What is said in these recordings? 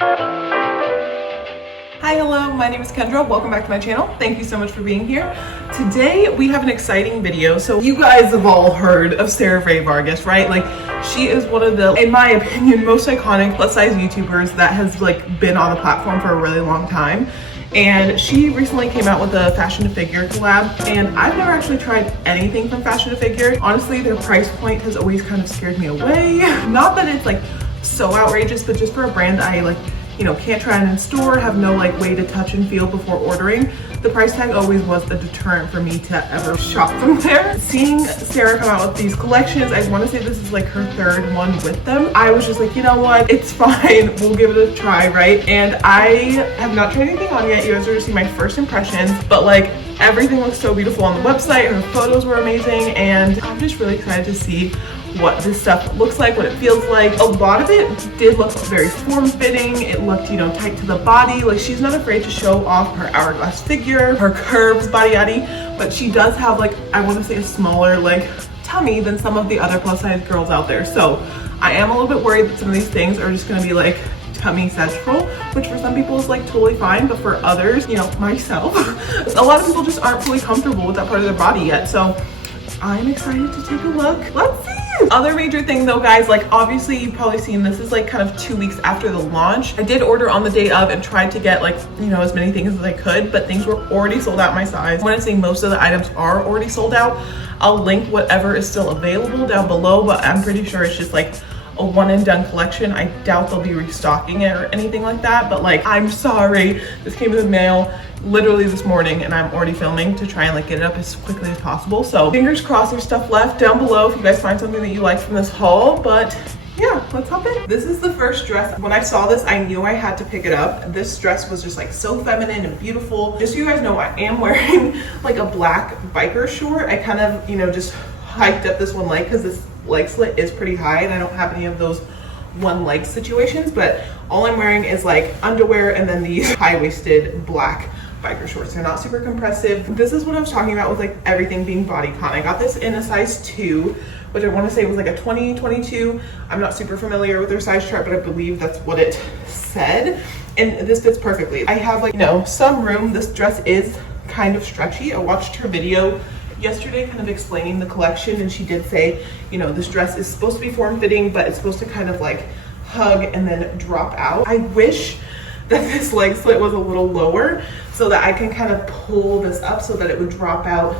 Hi, hello, my name is Kendra. Welcome back to my channel. Thank you so much for being here. Today we have an exciting video. So you guys have all heard of Sarah Rae Vargas, right? Like, she is one of the, in my opinion, most iconic plus size YouTubers that has like been on the platform for a really long time. And she recently came out with a fashion to figure collab, and I've never actually tried anything from fashion to figure. Honestly, their price point has always kind of scared me away. Not that it's like so outrageous, but just for a brand I like, you know, can't try it in store, have no like way to touch and feel before ordering. The price tag always was a deterrent for me to ever shop from there. Seeing Sarah come out with these collections, I want to say this is like her third one with them. I was just like, you know what, it's fine, we'll give it a try, right? And I have not tried anything on yet. You guys are just seeing my first impressions, but like everything looks so beautiful on the website. Her photos were amazing, and I'm just really excited to see what this stuff looks like, what it feels like. A lot of it did look very form-fitting. It looked, you know, tight to the body. Like, she's not afraid to show off her hourglass figure, her curves, body yaddy, but she does have like, I want to say a smaller like tummy than some of the other plus size girls out there. So I am a little bit worried that some of these things are just going to be like tummy central, which for some people is like totally fine, but for others, you know, myself, a lot of people just aren't fully comfortable with that part of their body yet. So I'm excited to take a look. Let's see. Other major thing though, guys, like obviously you've probably seen this is like kind of 2 weeks after the launch. I did order on the day of and tried to get like, you know, as many things as I could, but things were already sold out my size. When I say most of the items are already sold out, I'll link whatever is still available down below, but I'm pretty sure it's just like a one and done collection. I doubt they'll be restocking it or anything like that, but like, I'm sorry, this came in the mail literally this morning and I'm already filming to try and like get it up as quickly as possible. So fingers crossed there's stuff left down below if you guys find something that you like from this haul. But yeah, let's hop in. This is the first dress. When I saw this, I knew I had to pick it up. This dress was just like so feminine and beautiful. Just so you guys know, I am wearing like a black biker short. I kind of, you know, just hiked up this one leg because this leg slit is pretty high and I don't have any of those one leg situations, but all I'm wearing is like underwear and then these high-waisted black biker shorts. They're not super compressive. This is what I was talking about with like everything being bodycon. I got this in a size 2, which I want to say was like a 20, 22. I'm not super familiar with their size chart, but I believe that's what it said. And this fits perfectly. I have like, you know, some room. This dress is kind of stretchy. I watched her video yesterday kind of explaining the collection, and she did say, you know, this dress is supposed to be form-fitting, but it's supposed to kind of like hug and then drop out. I wish that this leg slit was a little lower so that I can kind of pull this up so that it would drop out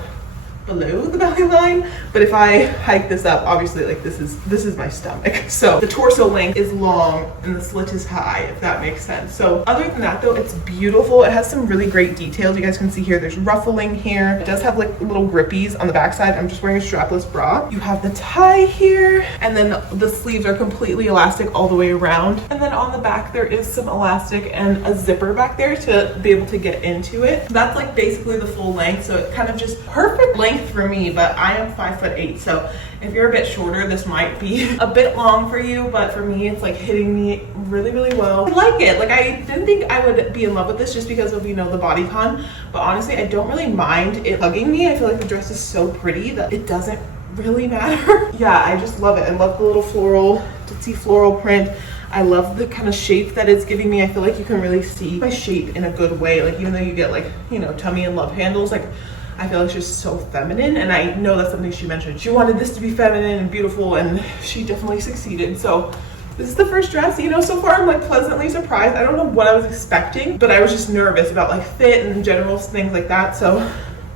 below the belly line. But if I hike this up, obviously like this is my stomach. So the torso length is long and the slit is high, if that makes sense. So other than that though, it's beautiful. It has some really great details. You guys can see here, there's ruffling here. It does have like little grippies on the backside. I'm just wearing a strapless bra. You have the tie here, and then the sleeves are completely elastic all the way around. And then on the back, there is some elastic and a zipper back there to be able to get into it. That's like basically the full length. So it's kind of just perfect length for me, but I am 5'8", so if you're a bit shorter, this might be a bit long for you, but for me, it's like hitting me really, really well. I like it. Like, I didn't think I would be in love with this just because of, you know, the bodycon, but honestly, I don't really mind it hugging me. I feel like the dress is so pretty that it doesn't really matter. Yeah, I just love it. I love the little floral, ditzy floral print. I love the kind of shape that it's giving me. I feel like you can really see my shape in a good way. Like, even though you get like, you know, tummy and love handles, like I feel it's just so feminine, and I know that's something she mentioned. She wanted this to be feminine and beautiful, and she definitely succeeded. So this is the first dress, you know, so far I'm like pleasantly surprised. I don't know what I was expecting, but I was just nervous about like fit and general things like that. So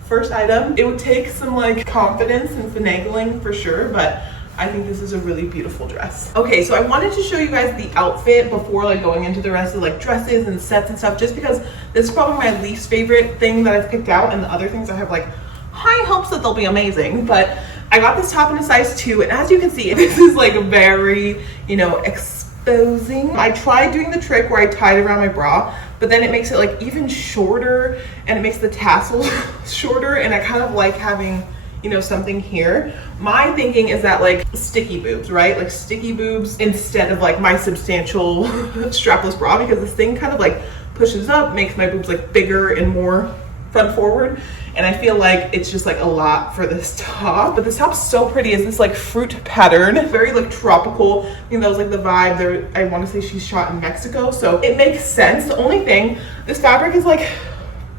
first item, it would take some like confidence and finagling for sure, but I think this is a really beautiful dress. Okay, so I wanted to show you guys the outfit before like going into the rest of like dresses and sets and stuff, just because this is probably my least favorite thing that I've picked out, and the other things I have like high hopes that they'll be amazing. But I got this top in a size 2, and as you can see, this is like very, you know, exposing. I tried doing the trick where I tied it around my bra, but then it makes it like even shorter, and it makes the tassels shorter, and I kind of like having, you know, something here. My thinking is that like sticky boobs, right? Like sticky boobs instead of like my substantial strapless bra, because this thing kind of like pushes up, makes my boobs like bigger and more front forward, and I feel like it's just like a lot for this top. But this top's so pretty. It's this like fruit pattern, very like tropical. I think that was like the vibe there. I want to say she's shot in Mexico, so it makes sense. The only thing, this fabric is like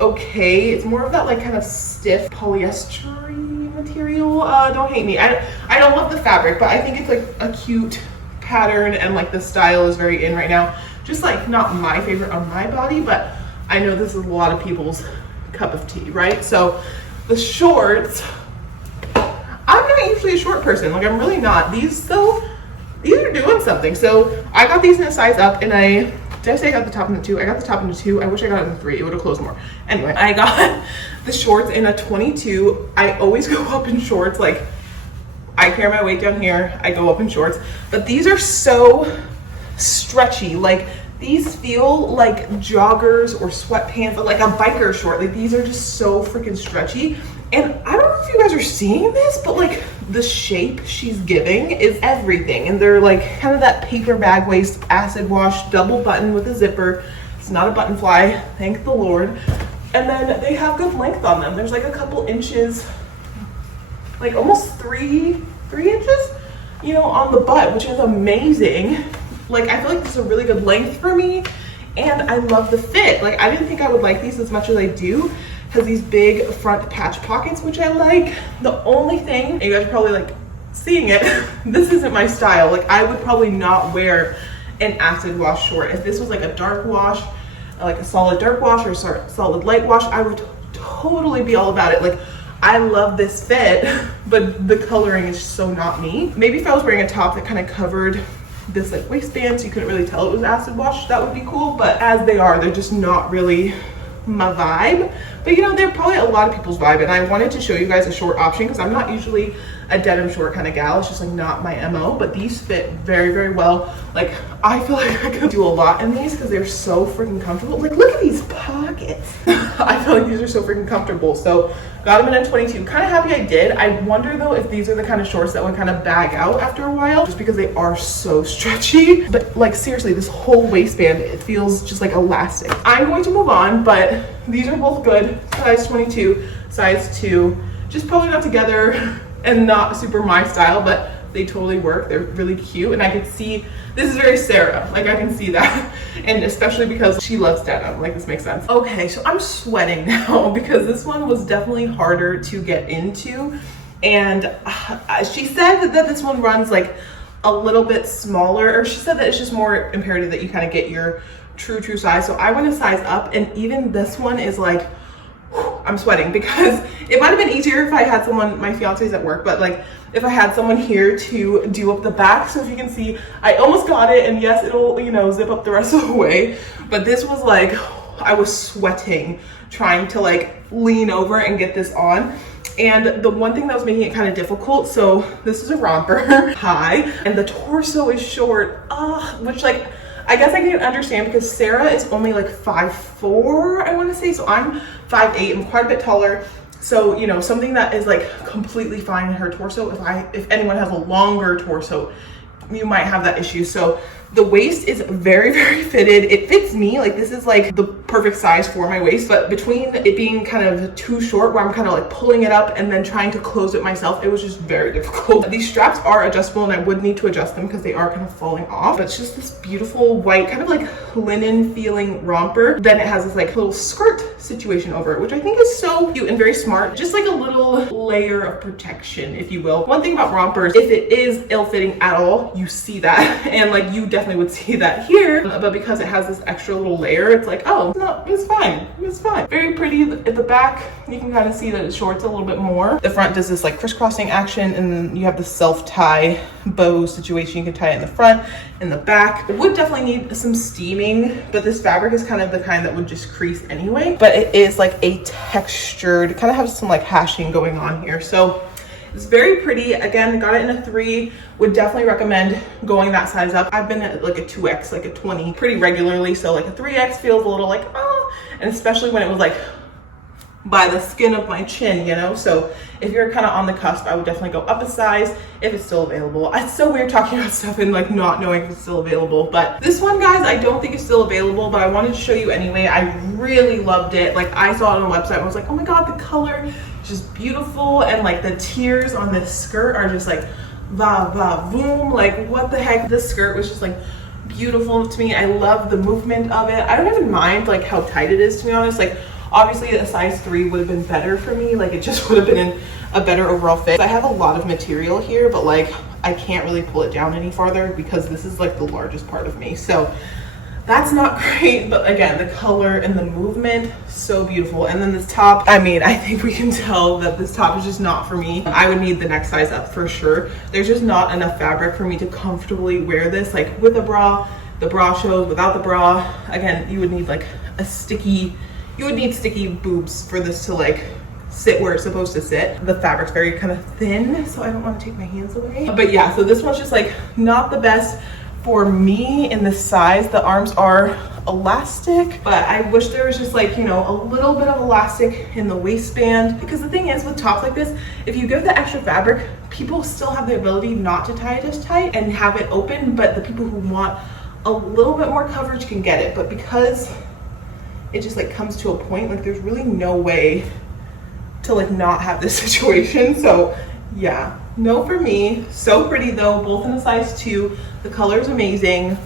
okay, it's more of that like kind of stiff polyester material. Don't hate me, I don't love the fabric, but I think it's like a cute pattern, and like the style is very in right now. Just like not my favorite on my body, but I know this is a lot of people's cup of tea, right? So the shorts, I'm not usually a short person, like I'm really not. These though, these are doing something. So I got these in a size up, and did I say I got the top in the 2? I got the top in the 2. I wish I got it in the 3. It would have closed more. Anyway, I got the shorts in a 22. I always go up in shorts. Like, I carry my weight down here. I go up in shorts. But these are so stretchy. Like, these feel like joggers or sweatpants, but like a biker short. Like, these are just so freaking stretchy. And I don't know if you guys are seeing this, but like the shape she's giving is everything. And they're like kind of that paper bag waist, acid wash, double button with a zipper. It's not a button fly, thank the Lord. And then they have good length on them. There's like a couple inches, like almost three inches, you know, on the butt, which is amazing. Like, I feel like this is a really good length for me, and I love the fit. Like, I didn't think I would like these as much as I do. Has these big front patch pockets, which I like. The only thing, and you guys are probably like seeing it, this isn't my style. Like, I would probably not wear an acid wash short. If this was like a dark wash, like a solid dark wash or solid light wash, I would totally be all about it. Like, I love this fit, but the coloring is so not me. Maybe if I was wearing a top that kind of covered this like waistband so you couldn't really tell it was acid wash, that would be cool. But as they are, they're just not really my vibe. But you know, they're probably a lot of people's vibe, and I wanted to show you guys a short option because I'm not usually a denim short kind of gal. It's just like not my MO, but these fit very, very well. Like, I feel like I could do a lot in these because they're so freaking comfortable. Like, look at these pockets. I feel like these are so freaking comfortable. So got them in a 22. Kind of happy I did. I wonder though if these are the kind of shorts that would kind of bag out after a while, just because they are so stretchy. But like, seriously, this whole waistband, it feels just like elastic. I'm going to move on, but these are both good. Size 22, size 2, just probably not together and not super my style, but they totally work. They're really cute, and I can see this is very Sarah. Like, I can see that, and especially because she loves denim. Like, this makes sense. Okay, so I'm sweating now because this one was definitely harder to get into, and she said that this one runs like a little bit smaller, or she said that it's just more imperative that you kind of get your true size. So I went a size up, and even this one is like, I'm sweating because it might have been easier if I had someone, my fiance's at work, but like if I had someone here to do up the back. So if you can see, I almost got it, and yes, it'll, you know, zip up the rest of the way, but this was like, I was sweating trying to like lean over and get this on. And the one thing that was making it kind of difficult, so this is a romper high, and the torso is short, which like, I guess I can understand because Sarah is only like 5'4", I want to say. So I'm 5'8", I'm quite a bit taller. So, you know, something that is like completely fine in her torso. If anyone has a longer torso, you might have that issue. So the waist is very, very fitted. It fits me. Like, this is like the perfect size for my waist, but between it being kind of too short where I'm kind of like pulling it up and then trying to close it myself, it was just very difficult. These straps are adjustable, and I would need to adjust them because they are kind of falling off. But it's just this beautiful white, kind of like linen feeling romper. Then it has this like little skirt situation over it, which I think is so cute and very smart. Just like a little layer of protection, if you will. One thing about rompers, if it is ill-fitting at all, you see that, and like you definitely would see that here, but because it has this extra little layer, it's like, oh, no, it's fine, it's fine. Very pretty. At the back, you can kind of see that it shorts a little bit more. The front does this like crisscrossing action, and then you have the self-tie bow situation. You can tie it in the front and the back. It would definitely need some steaming, but this fabric is kind of the kind that would just crease anyway, but it is like a textured, kind of has some like hashing going on here. So it's very pretty. Again, got it in a 3. Would definitely recommend going that size up. I've been at like a 2X, like a 20 pretty regularly. So like a 3X feels a little like, oh, and especially when it was like by the skin of my chin, you know? So if you're kind of on the cusp, I would definitely go up a size if it's still available. It's so weird talking about stuff and like not knowing if it's still available, but this one, guys, I don't think it's still available, but I wanted to show you anyway. I really loved it. Like, I saw it on the website and I was like, oh my God, the color is just beautiful. And like the tiers on this skirt are just like, va va voom, like what the heck. This skirt was just like beautiful to me. I love the movement of it. I don't even mind like how tight it is, to be honest. Like, obviously a size 3 would have been better for me. Like, it just would have been in a better overall fit. I have a lot of material here, but like I can't really pull it down any farther because this is like the largest part of me. So that's not great, but again, the color and the movement, so beautiful. And then this top, I mean, I think we can tell that this top is just not for me. I would need the next size up for sure. There's just not enough fabric for me to comfortably wear this, like with a bra. The bra shows, without the bra, again, you would need like a sticky, you would need sticky boobs for this to like sit where it's supposed to sit. The fabric's very kind of thin, so I don't want to take my hands away. But yeah, so this one's just like not the best for me in this size. The arms are elastic, but I wish there was just like, you know, a little bit of elastic in the waistband, because the thing is with tops like this, if you give the extra fabric, people still have the ability not to tie it as tight and have it open, but the people who want a little bit more coverage can get it. But because it just like comes to a point, like there's really no way to like not have this situation. So yeah, no for me. So pretty though, both in a size 2. The color is amazing.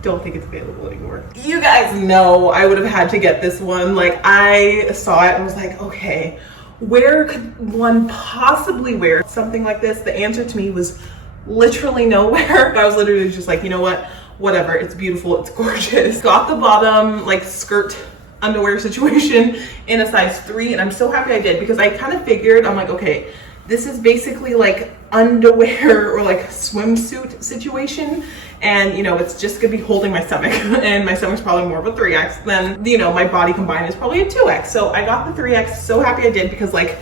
Don't think it's available anymore. You guys know I would have had to get this one. Like, I saw it and was like, okay, where could one possibly wear something like this? The answer to me was literally nowhere. I was literally just like, you know what? Whatever, it's beautiful, it's gorgeous. Got the bottom like skirt underwear situation in a size 3, and I'm so happy I did, because I kind of figured, I'm like, okay, this is basically like underwear or like swimsuit situation, and you know, it's just gonna be holding my stomach, and my stomach's probably more of a 3X than, you know, my body combined is probably a 2X. So I got the 3X, so happy I did, because like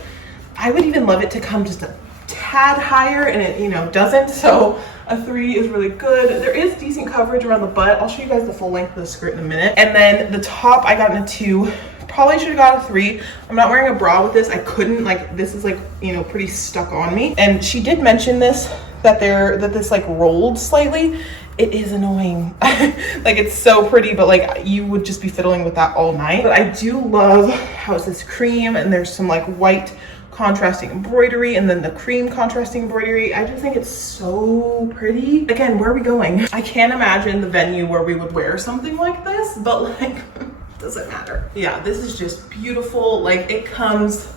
I would even love it to come just a tad higher, and it, you know, doesn't. So a 3 is really good. There is decent coverage around the butt. I'll show you guys the full length of the skirt in a minute. And then the top, I got in a 2. Probably should have got a 3. I'm not wearing a bra with this. I couldn't, like, this is like, you know, pretty stuck on me. And she did mention this, that this like rolled slightly. It is annoying. Like, it's so pretty, but like you would just be fiddling with that all night. But I do love how it's this cream, and there's some like white contrasting embroidery, and then the cream contrasting embroidery. I just think it's so pretty. Again, where are we going? I can't imagine the venue where we would wear something like this, but like, doesn't matter. Yeah, this is just beautiful. Like, it comes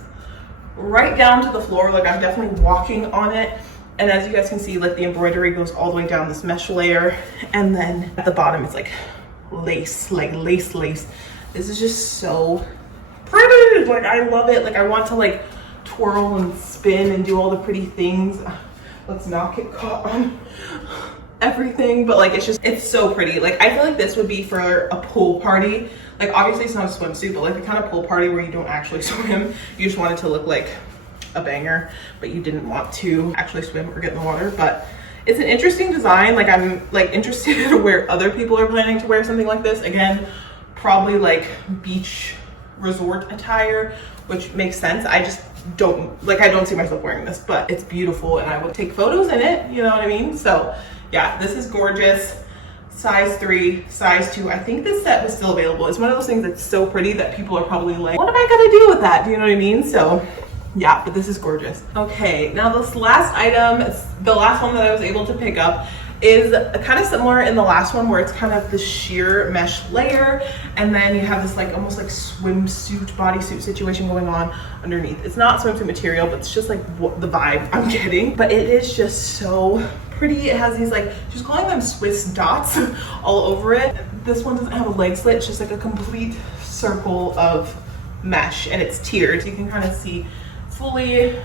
right down to the floor. Like, I'm definitely walking on it. And as you guys can see, like, the embroidery goes all the way down this mesh layer. And then at the bottom, it's like lace, like lace. This is just so pretty. Like, I love it. Like, I want to like twirl and spin and do all the pretty things. Let's not get caught on everything, but like, it's so pretty. Like, I feel like this would be for a pool party. Like, obviously it's not a swimsuit, but like the kind of pool party where you don't actually swim. You just want it to look like a banger, but you didn't want to actually swim or get in the water. But it's an interesting design. Like, I'm like interested where other people are planning to wear something like this. Again, probably like beach resort attire, which makes sense. I just don't like, I don't see myself wearing this, but it's beautiful and I would take photos in it, you know what I mean? So yeah, this is gorgeous. Size 3, size 2. I think this set was still available. It's one of those things that's so pretty that people are probably like, what am I gonna do with that? Do you know what I mean? So yeah, but this is gorgeous. Okay, now this last item, the last one that I was able to pick up, is kind of similar in the last one, where it's kind of the sheer mesh layer, and then you have this like almost like swimsuit bodysuit situation going on underneath. It's not swimsuit material, but it's just like the vibe I'm getting. But it is just so pretty. It has these like, she's calling them Swiss dots all over it. This one doesn't have a leg slit. It's just like a complete circle of mesh, and it's tiered. You can kind of see fully,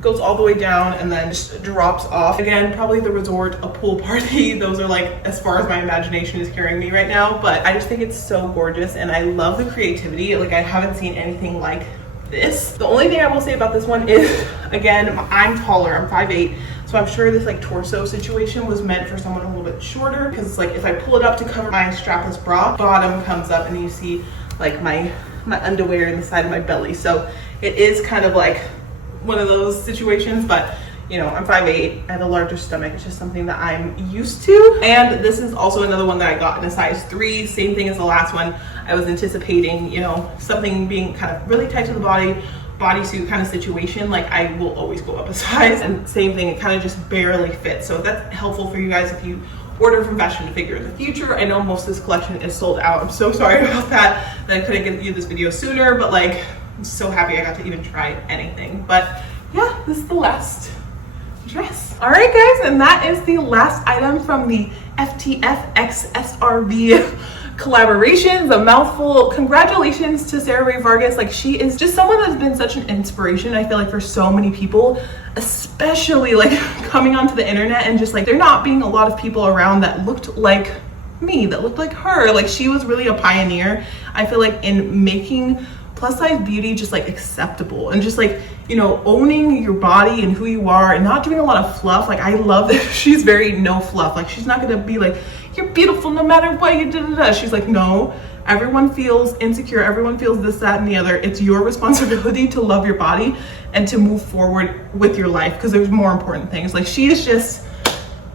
goes all the way down and then just drops off. Again, probably the resort, a pool party. Those are like as far as my imagination is carrying me right now, but I just think it's so gorgeous and I love the creativity. Like, I haven't seen anything like this. The only thing I will say about this one is, again, I'm taller, I'm 5'8", so I'm sure this like torso situation was meant for someone a little bit shorter, because it's like if I pull it up to cover my strapless bra, bottom comes up and you see like my my underwear and the side of my belly. So it is kind of like one of those situations, but you know, I'm 5'8", I have a larger stomach. It's just something that I'm used to. And this is also another one that I got in a size 3, same thing as the last one. I was anticipating, you know, something being kind of really tight to the body, bodysuit kind of situation. Like I will always go up a size, and same thing, it kind of just barely fits. So that's helpful for you guys if you order from Fashion to Figure in the future. I know most of this collection is sold out. I'm so sorry about that I couldn't get you this video sooner, but like, I'm so happy I got to even try anything. But yeah, this is the last dress. All right guys, and that is the last item from the FTF x SRV collaboration. The mouthful. Congratulations to Sarah Rae Vargas. Like, she is just someone that's been such an inspiration, I feel like, for so many people, especially like coming onto the internet and just like there not being a lot of people around that looked like me, that looked like her. Like, she was really a pioneer, I feel like, in making plus size beauty just like acceptable and just like, you know, owning your body and who you are and not doing a lot of fluff. Like, I love that she's very no fluff. Like, she's not gonna be like, you're beautiful no matter what you da. She's like, no, everyone feels insecure, everyone feels this, that, and the other. It's your responsibility to love your body and to move forward with your life, because there's more important things. Like, she is just,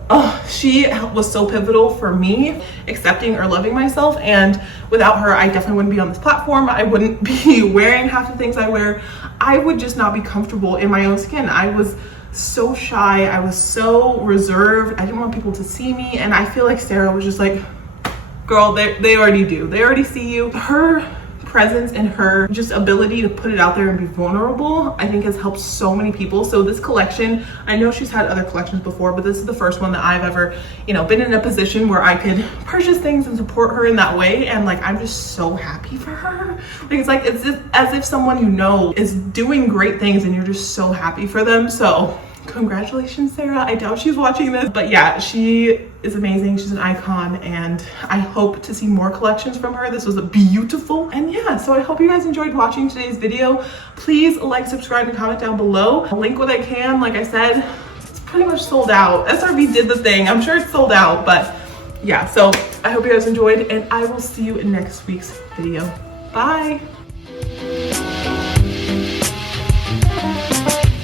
oh, she was so pivotal for me accepting or loving myself, and without her I definitely wouldn't be on this platform. I wouldn't be wearing half the things I wear. I would just not be comfortable in my own skin. I was so shy, I was so reserved, I didn't want people to see me, and I feel like Sarah was just like, girl, they already do, they already see you. Her presence and her just ability to put it out there and be vulnerable, I think, has helped so many people. So this collection, I know she's had other collections before, but this is the first one that I've ever, you know, been in a position where I could purchase things and support her in that way. And like, I'm just so happy for her. Like, it's like, it's just as if someone you know is doing great things and you're just so happy for them. So congratulations, Sarah. I doubt she's watching this, but yeah, she is amazing. She's an icon, and I hope to see more collections from her. This was beautiful. And yeah, so I hope you guys enjoyed watching today's video. Please like, subscribe, and comment down below. I'll link what I can. Like I said, it's pretty much sold out. SRV did the thing. I'm sure it's sold out, but yeah, so I hope you guys enjoyed, and I will see you in next week's video. Bye.